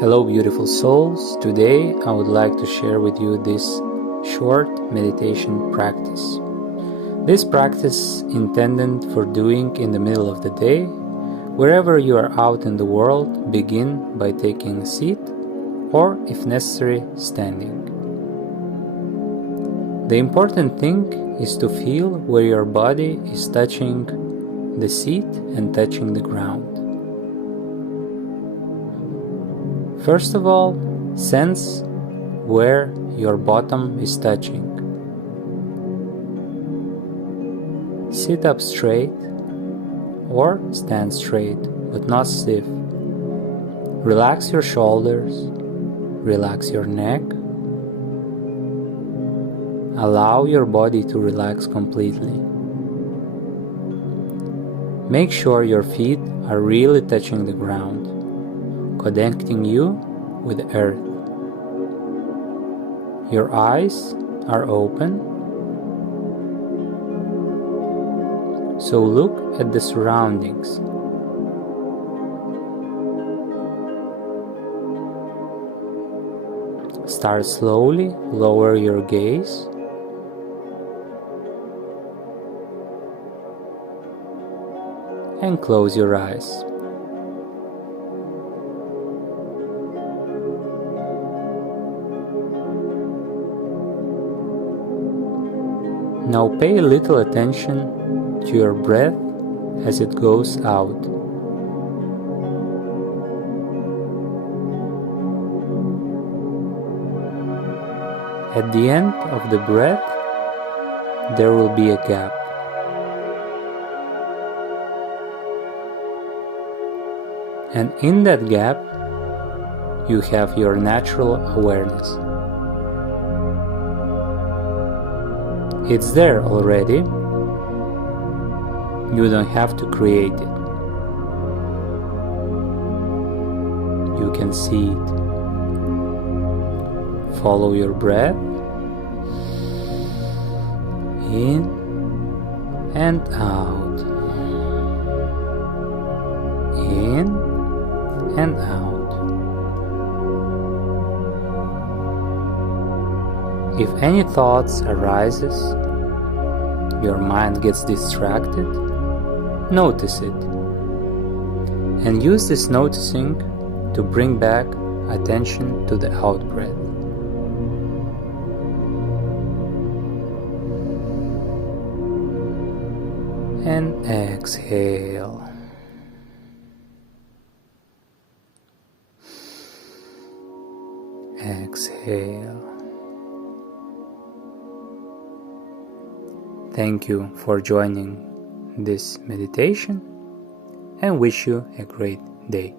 Hello beautiful souls, today I would like to share with you this short meditation practice. This practice intended for doing in the middle of the day. Wherever you are out in the world, begin by taking a seat or, if necessary, standing. The important thing is to feel where your body is touching the seat and touching the ground. First of all, sense where your bottom is touching. Sit up straight or stand straight, but not stiff. Relax your shoulders, relax your neck. Allow your body to relax completely. Make sure your feet are really touching the ground, connecting you with the earth. Your eyes are open, so look at the surroundings. Start slowly, lower your gaze. And close your eyes. Now pay little attention to your breath as it goes out. At the end of the breath, there will be a gap. And in that gap, you have your natural awareness. It's there already. You don't have to create it. You can see it. Follow your breath. In and out. In and out. If any thoughts arises, your mind gets distracted, notice it. And use this noticing to bring back attention to the out breath. And exhale. Exhale. Thank you for joining this meditation and wish you a great day.